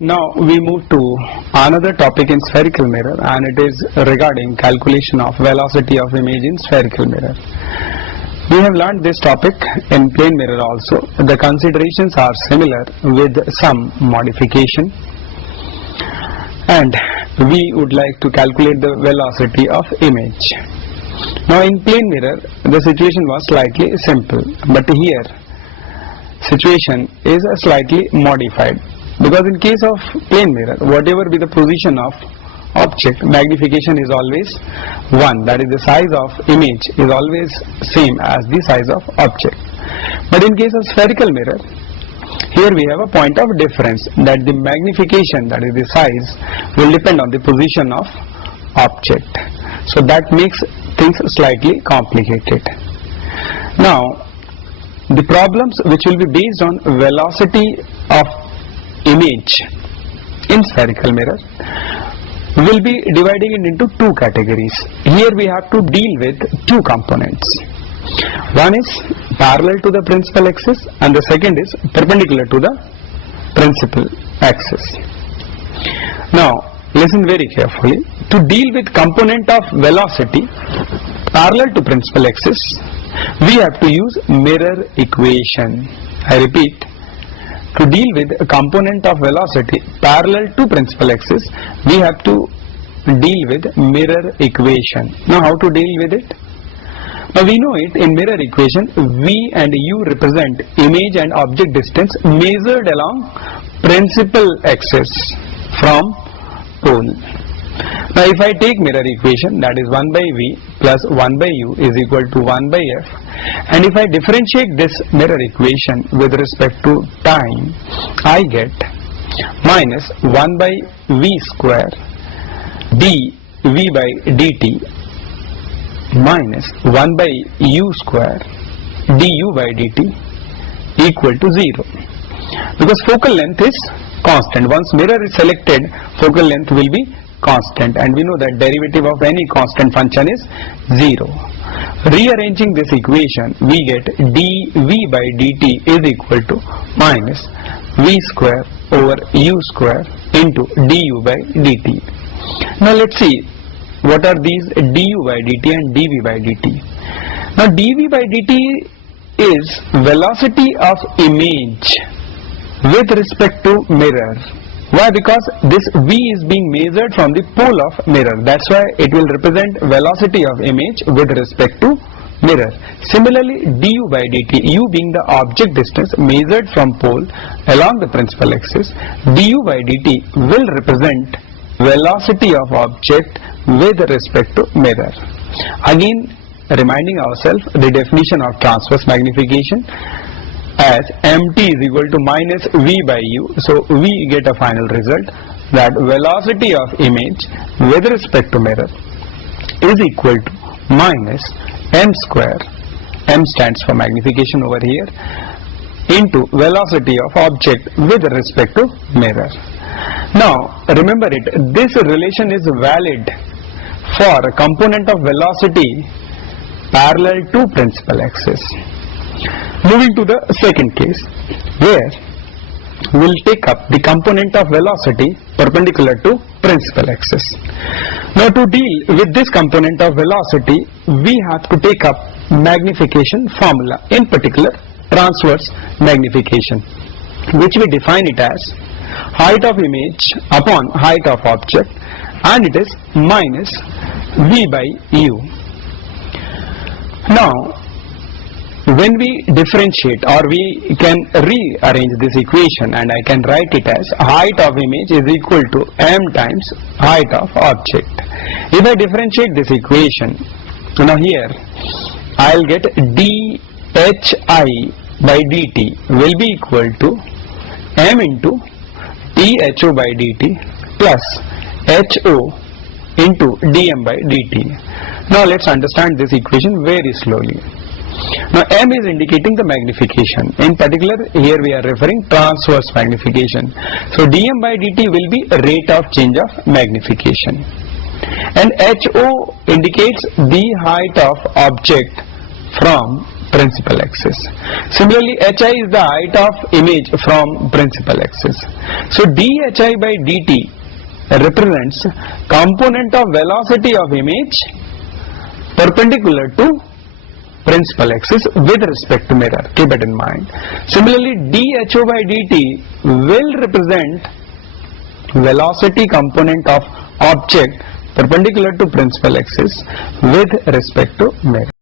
Now we move to another topic in spherical mirror, and it is regarding calculation of velocity of image in spherical mirror. We have learned this topic in plane mirror also. The considerations are similar with some modification, and we would like to calculate the velocity of image. Now in plane mirror the situation was slightly simple, but here situation is slightly modified. Because in case of plane mirror, whatever be the position of object, magnification is always 1. That is, the size of image is always same as the size of object. But in case of spherical mirror, here we have a point of difference, that the magnification, that is the size, will depend on the position of object. So that makes things slightly complicated. Now, the problems which will be based on velocity of image in spherical mirror will be dividing it into two categories. Here we have to deal with two components. One is parallel to the principal axis and the second is perpendicular to the principal axis. Now listen very carefully. To deal with component of velocity parallel to principal axis, we have to use mirror equation. I repeat, to deal with a component of velocity parallel to principal axis, we have to deal with mirror equation. Now how to deal with it? Now we know it in mirror equation, V and U represent image and object distance measured along principal axis from pole. Now if I take mirror equation, that is 1 by V plus 1 by U is equal to 1 by F, and if I differentiate this mirror equation with respect to time, I get minus 1 by V square dV by dt minus 1 by U square du by dt equal to 0. Because focal length is constant. Once mirror is selected, focal length will be constant, and we know that derivative of any constant function is 0. Rearranging this equation, we get dV by dt is equal to minus V square over U square into du by dt. Now let's see what are these du by dt and dV by dt. Now dV by dt is velocity of image with respect to mirror. Why? Because this V is being measured from the pole of mirror. That's why it will represent velocity of image with respect to mirror. Similarly, du by dt, U being the object distance measured from pole along the principal axis, du by dt will represent velocity of object with respect to mirror. Again, reminding ourselves the definition of transverse magnification as mt is equal to minus V by U. So we get a final result that velocity of image with respect to mirror is equal to minus m square, m stands for magnification over here, into velocity of object with respect to mirror. Now remember it, this relation is valid for a component of velocity parallel to principal axis. Moving to the second case, where we will take up the component of velocity perpendicular to principal axis. Now to deal with this component of velocity, we have to take up magnification formula, in particular transverse magnification, which we define it as height of image upon height of object, and it is minus V by U. Now when we differentiate, or we can rearrange this equation, and I can write it as height of image is equal to m times height of object. If I differentiate this equation, now here I'll get dhi by dt will be equal to m into dho by dt plus ho into dm by dt. Now let's understand this equation very slowly. Now m is indicating the magnification. In particular, here we are referring transverse magnification. So dm by dt will be rate of change of magnification, and ho indicates the height of object from principal axis. Similarly, hi is the height of image from principal axis. So dhi by dt represents component of velocity of image perpendicular to principal axis with respect to mirror. Keep it in mind. Similarly, dho by dt will represent velocity component of object perpendicular to principal axis with respect to mirror.